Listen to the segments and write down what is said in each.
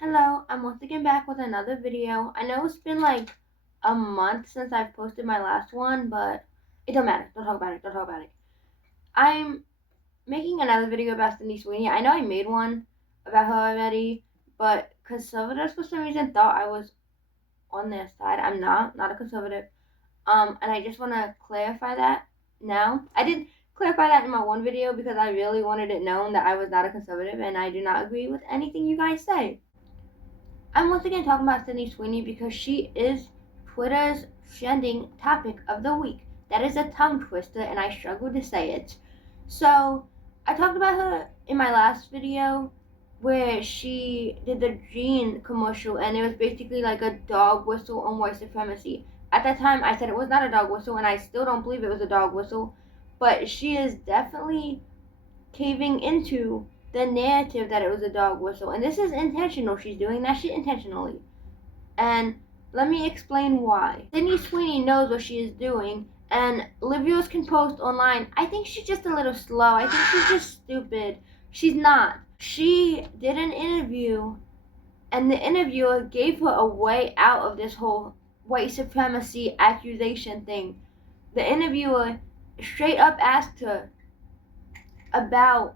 Hello, I'm once again back with another video. I know it's been like a month since I've posted my last one, but it don't matter. Don't talk about it. Don't talk about it. I'm making another video about Sydney Sweeney. I know I made one about her already, but conservatives for some reason thought I was on their side. I'm not a conservative. And I just want to clarify that now. I did clarify that in my one video because I really wanted it known that I was not a conservative and I do not agree with anything you guys say. I'm once again talking about Sydney Sweeney because she is Twitter's trending topic of the week. That is a tongue twister and I struggle to say it. So, I talked about her in my last video where she did the Gene commercial and it was basically like a dog whistle on white supremacy. At that time, I said it was not a dog whistle and I still don't believe it was a dog whistle, but she is definitely caving into the narrative that it was a dog whistle. And this is intentional. She's doing that shit intentionally. And let me explain why. Sydney Sweeney knows what she is doing, and reviewers can post online, I think she's just a little slow. I think she's just stupid. She's not. She did an interview, and the interviewer gave her a way out of this whole white supremacy accusation thing. The interviewer straight up asked her about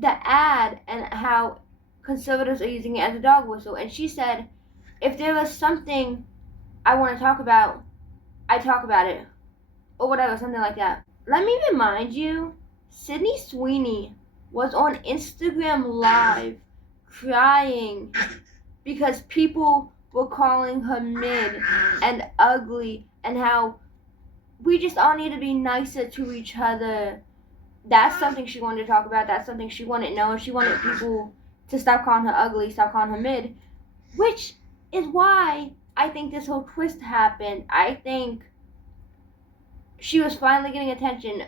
the ad and how conservatives are using it as a dog whistle. And she said, if there was something I want to talk about, I talk about it. Or whatever, something like that. Let me remind you, Sydney Sweeney was on Instagram Live crying because people were calling her mid and ugly and how we just all need to be nicer to each other. That's something she wanted to talk about. That's something she wanted known. She wanted people to stop calling her ugly, stop calling her mid, which is why I think this whole twist happened. I think she was finally getting attention.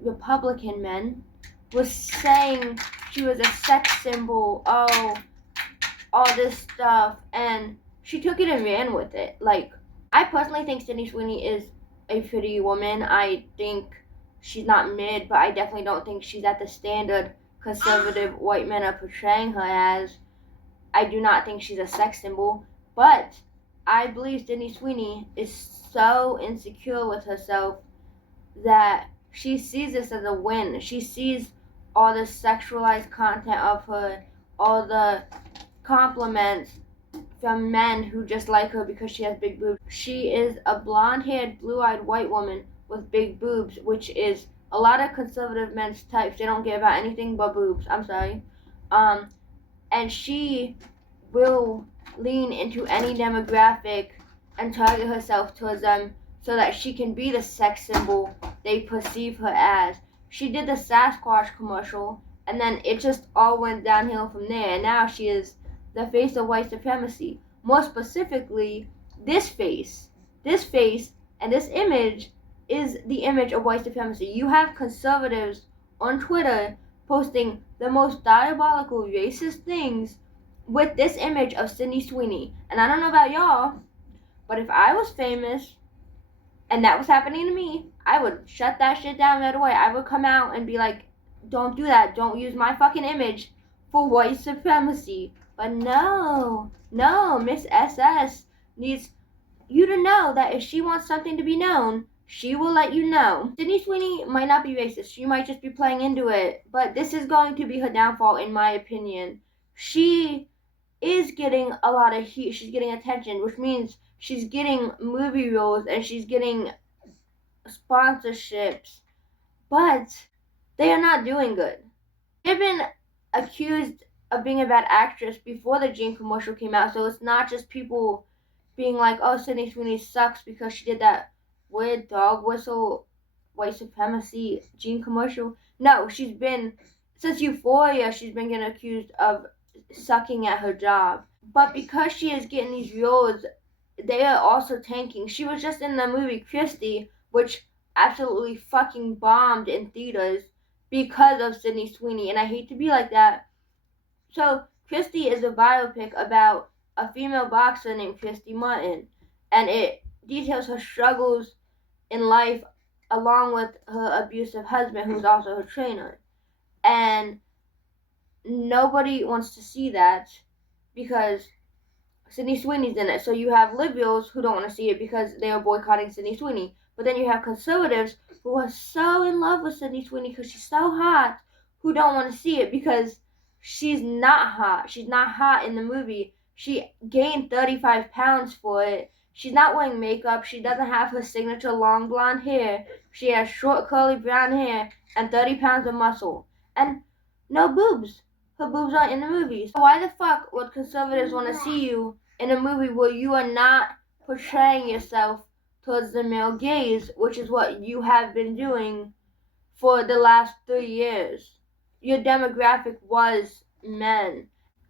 Republican men, were saying she was a sex symbol, oh, all this stuff, and she took it and ran with it. Like, I personally think Sydney Sweeney is a pretty woman. I think she's not mid, but I definitely don't think she's at the standard conservative white men are portraying her as. I do not think she's a sex symbol, but I believe Sydney Sweeney is so insecure with herself that she sees this as a win. She sees all the sexualized content of her, all the compliments from men who just like her because she has big boobs. She is a blonde-haired, blue-eyed white woman with big boobs, which is a lot of conservative men's types. They don't care about anything but boobs. I'm sorry. And she will lean into any demographic and target herself towards them so that she can be the sex symbol they perceive her as. She did the Sasquatch commercial, and then it just all went downhill from there, and now she is the face of white supremacy. More specifically, this face, and this image is the image of white supremacy. You have conservatives on Twitter posting the most diabolical racist things with this image of Sydney Sweeney. And I don't know about y'all, but if I was famous and that was happening to me, I would shut that shit down right away. I would come out and be like, don't do that. Don't use my fucking image for white supremacy. But no, Miss SS needs you to know that if she wants something to be known, she will let you know. Sydney Sweeney might not be racist. She might just be playing into it. But this is going to be her downfall, in my opinion. She is getting a lot of heat. She's getting attention, which means she's getting movie roles and she's getting sponsorships. But they are not doing good. They've been accused of being a bad actress before the Gene commercial came out, so it's not just people being like, oh, Sydney Sweeney sucks because she did that weird dog whistle white supremacy Gene commercial. No, she's been, since Euphoria, she's been getting accused of sucking at her job. But because she is getting these roles, they are also tanking. She was just in the movie Christie, which absolutely fucking bombed in theaters because of Sydney Sweeney, and I hate to be like that. So, Christie is a biopic about a female boxer named Christy Martin, and it details her struggles in life along with her abusive husband, who's also her trainer. And nobody wants to see that because Sydney Sweeney's in it. So you have liberals who don't want to see it because they are boycotting Sydney Sweeney. But then you have conservatives who are so in love with Sydney Sweeney because she's so hot, who don't want to see it because she's not hot. She's not hot in the movie. She gained 35 pounds for it. She's not wearing makeup. She doesn't have her signature long blonde hair. She has short curly brown hair and 30 pounds of muscle. And no boobs. Her boobs aren't in the movie. So why the fuck would conservatives want to see you in a movie where you are not portraying yourself towards the male gaze, which is what you have been doing for the last 3 years? Your demographic was men.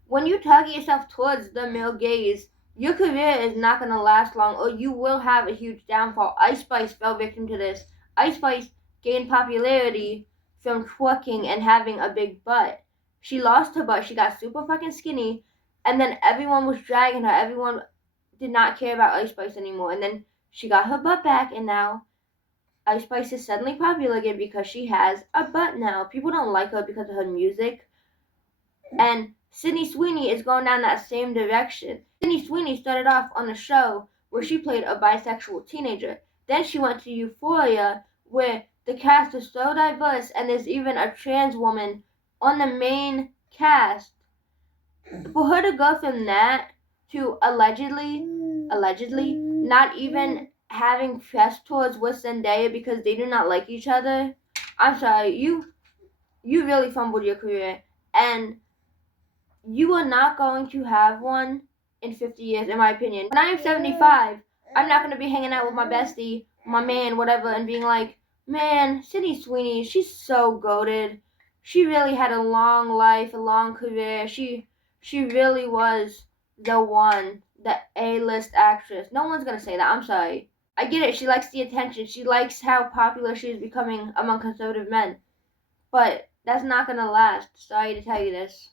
When you target yourself towards the male gaze, your career is not going to last long, or you will have a huge downfall. Ice Spice fell victim to this. Ice Spice gained popularity from twerking and having a big butt. She lost her butt. She got super fucking skinny, and then everyone was dragging her. Everyone did not care about Ice Spice anymore. And then she got her butt back, and now Ice Spice is suddenly popular again because she has a butt now. People don't like her because of her music. And Sydney Sweeney is going down that same direction. Sydney Sweeney started off on a show where she played a bisexual teenager. Then she went to Euphoria, where the cast is so diverse, and there's even a trans woman on the main cast. For her to go from that to allegedly not even having press tours with Zendaya because they do not like each other, I'm sorry, you really fumbled your career, and you are not going to have one in 50 years, in my opinion. When I am 75, I'm not going to be hanging out with my bestie, my man, whatever, and being like, man, Sydney Sweeney, she's so goated. She really had a long life, a long career. She really was the one, the A-list actress. No one's going to say that. I'm sorry. I get it. She likes the attention. She likes how popular she is becoming among conservative men. But that's not going to last. Sorry to tell you this.